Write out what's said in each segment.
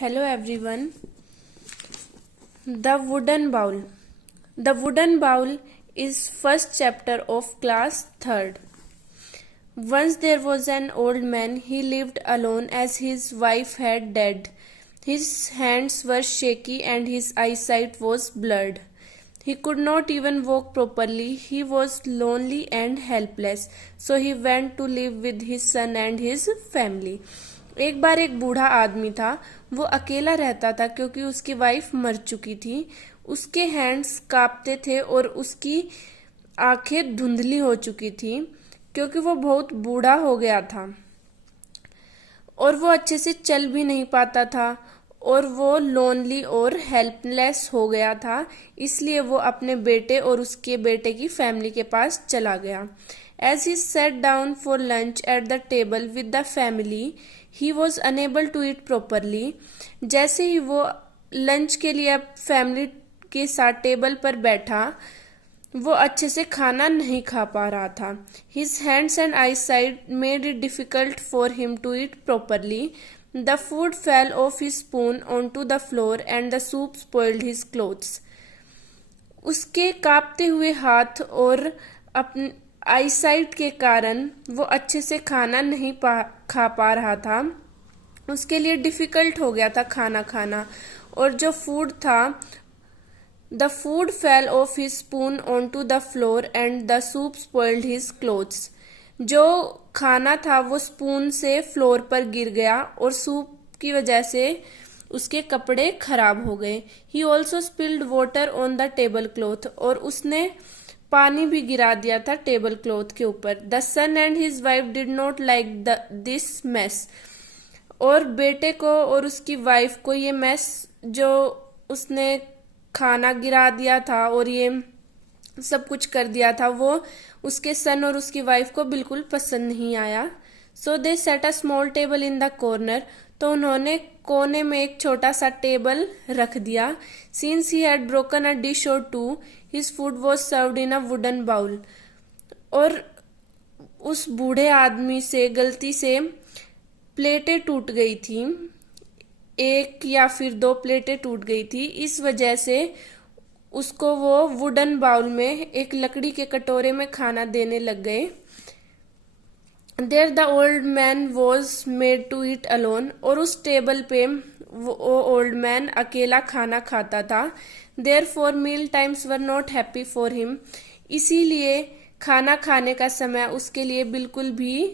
Hello everyone. The Wooden Bowl. The Wooden Bowl is first chapter of class 3rd. Once there was an old man. He lived alone as his wife had died. His hands were shaky and his eyesight was blurred. He could not even walk properly. He was lonely and helpless. So he went to live with his son and his family. एक बार एक बूढ़ा आदमी था। वो अकेला रहता था क्योंकि उसकी वाइफ मर चुकी थी। उसके हैंड्स कांपते थे और उसकी आंखें धुंधली हो चुकी थी क्योंकि वो बहुत बूढ़ा हो गया था और वो अच्छे से चल भी नहीं पाता था और वो लोनली और हेल्पलेस हो गया था। इसलिए वो अपने बेटे और उसके बेटे की फैमिली के पास चला गया। As he sat down for lunch at the table with the family, he was unable to eat properly. जैसे ही वो लंच के लिए फैमिली के साथ टेबल पर बैठा, वो अच्छे से खाना नहीं खा पा रहा था। His hands and eyesight made it difficult for him to eat properly. The food fell off his spoon onto the floor and the soup spoiled his clothes. उसके कांपते हुए हाथ और अपने आईसाइट के कारण वो अच्छे से खाना नहीं खा पा रहा था। उसके लिए डिफिकल्ट हो गया था खाना खाना और जो फूड था, the food fell of his spoon on to the floor and the soup spoiled his clothes. जो खाना था वो स्पून से फ्लोर पर गिर गया और सूप की वजह से उसके कपड़े खराब हो गए। He also spilled water on the table cloth, और उसने पानी भी गिरा दिया था टेबल क्लॉथ के ऊपर। The son and his wife did not like this mess, और बेटे को और उसकी वाइफ को ये मेस, जो उसने खाना गिरा दिया था और ये सब कुछ कर दिया था, वो उसके सन और उसकी वाइफ को बिल्कुल पसंद नहीं आया। So they set a small table in the corner, तो उन्होंने कोने में एक छोटा सा टेबल रख दिया। Since he had broken a dish or two, his food was served in a wooden bowl. और उस बूढ़े आदमी से गलती से प्लेटें टूट गई थी, एक या फिर 2 प्लेटें टूट गई थी। इस वजह से उसको वो वुडन बाउल में, एक लकड़ी के कटोरे में खाना देने लग गए। There the old man was made to eat alone, और उस टेबल पे वो ओल्ड मैन अकेला खाना खाता था। Therefore meal times were not happy for him, इसीलिए खाना खाने का समय उसके लिए बिल्कुल भी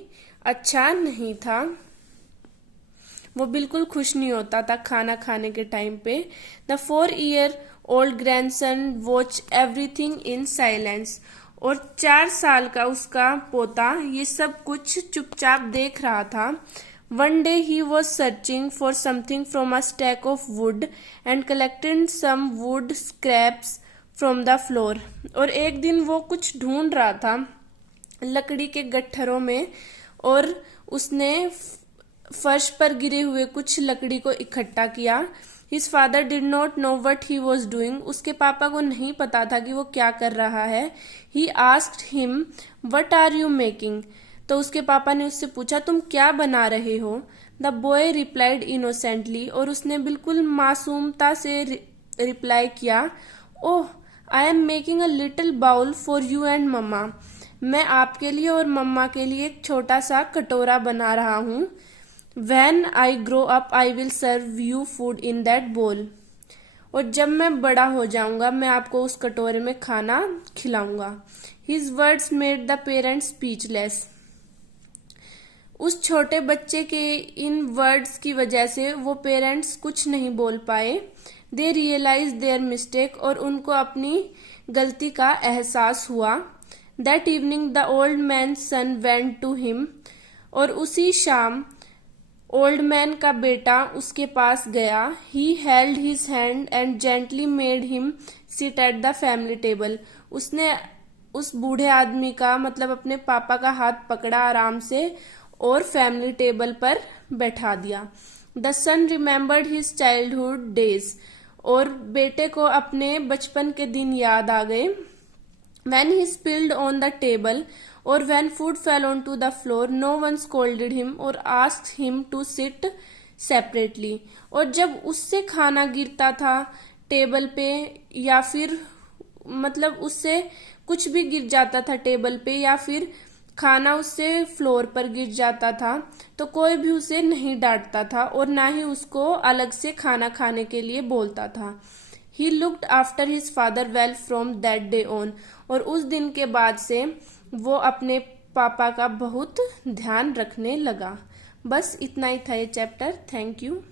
अच्छा नहीं था। वो बिल्कुल खुश नहीं होता था खाना खाने के टाइम पे। The 4-year old grandson watched everything in silence, और 4 साल का उसका पोता ये सब कुछ चुपचाप देख रहा था। One day he was searching for something from a stack of wood and collecting some wood scraps from the floor, और एक दिन वो कुछ ढूंढ रहा था लकड़ी के गट्ठरों में, और उसने फर्श पर गिरे हुए कुछ लकड़ी को इकट्ठा किया। His father did not know what he was doing. उसके पापा को नहीं पता था कि वो क्या कर रहा है। He asked him, "What are you making?" तो उसके पापा ने उससे पूछा, तुम क्या बना रहे हो? The boy replied innocently, और उसने बिल्कुल मासूमता से रिप्लाई किया, "Oh, I am making a little bowl for you and mama." मैं आपके लिए और मम्मा के लिए एक छोटा सा कटोरा बना रहा हूँ। When I grow up, I will serve you food in that bowl. और जब मैं बड़ा हो जाऊंगा, मैं आपको उस कटोरे में खाना खिलाऊंगा। His words made the parents speechless. उस छोटे बच्चे के इन वर्ड्स की वजह से वो पेरेंट्स कुछ नहीं बोल पाए। They realized their mistake, और उनको अपनी गलती का एहसास हुआ। That evening, the old man's son went to him, और उसी शाम ओल्ड मैन का बेटा उसके पास गया। He held his hand and gently made him sit at the family table. उसने उस बूढ़े आदमी का, मतलब अपने पापा का हाथ पकड़ा आराम से और फैमिली टेबल पर बैठा दिया। The son remembered his childhood days, और बेटे को अपने बचपन के दिन याद आ गए। When he spilled on the table, or when food fell onto the floor, no one scolded him or asked him to sit separately. और जब उससे खाना गिरता था टेबल पे, या फिर मतलब उससे कुछ भी गिर जाता था टेबल पे, या फिर खाना उससे फ्लोर पर गिर जाता था, तो कोई भी उसे नहीं डांटता था और ना ही उसको अलग से खाना खाने के लिए बोलता था। He looked after his father well from that day on. और उस दिन के बाद से वो अपने पापा का बहुत ध्यान रखने लगा। बस इतना ही था ये चैप्टर। Thank you.